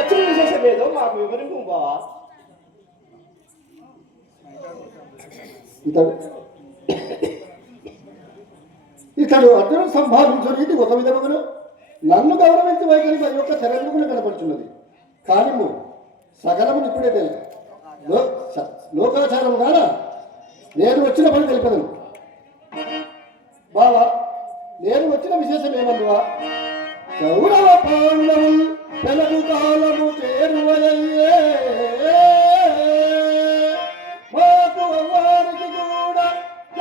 వచ్చిన విశేషం ఏదో మాకు వివరింపు బావా. ఇతడు అతను సంభావించు రీతి ఒక విధమును నన్ను గౌరవించి వైఖరి వారి యొక్క తెరంగులు కనపడుచున్నది. కానీ సకలము ఇప్పుడే తెలుసు లోకాచారం కాదా నేను వచ్చిన పని తెలిపదను. బావా, నేను వచ్చిన విశేషం ఏమన్నా కౌరవ పాండవులు తెలుగు కాలము చేరువయ్యే మాకు వారికి కూడా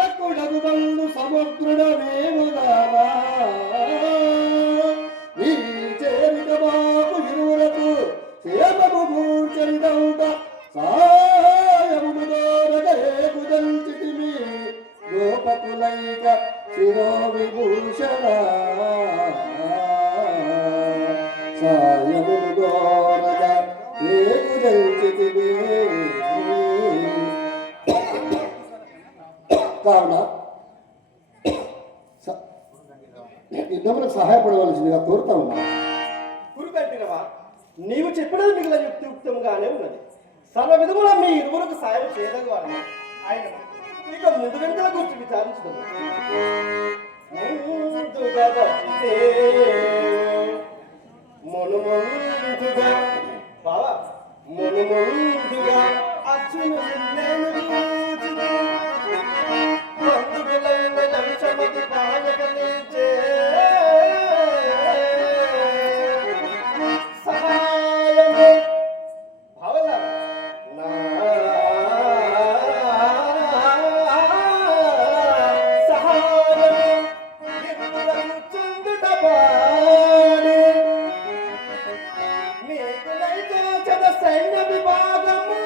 ఎక్కడగు బంధు సముద్రుడమేముగానా ఈ చేరిక మాకు ఇరువురకు సేమము కూర్చరిదంత సాయమును దోరగేకు జల్చితిమి గోపకులైక శిరో విభూషణ సాయమును దోరగ ఏకు జల్చితిమి. కావున యుద్ధములకు సహాయపడవలసిందిగా కోరుతా ఉన్నా. గురుగంటినవా, నీవు చెప్పినది మిగిలిన యుక్తియుక్తంగానే ఉన్నది. సర్వ విధముల మీ ఇరువులకు సాయం చేయదగవాడు ఆయన. ఇక ముందు వెనుకల గురించి విచారించదు. మునుముందుగా బావా, మునుముందుగా అచ్చును సైన్య విభాగము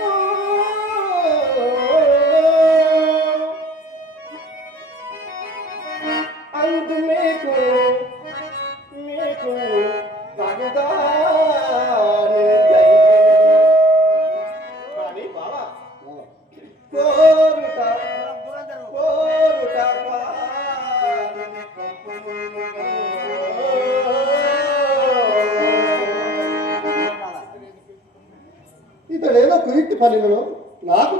అందు మీకు కానీ బావా కోరుట ఇతడేదో కుయిట్టి పనిలో నాకు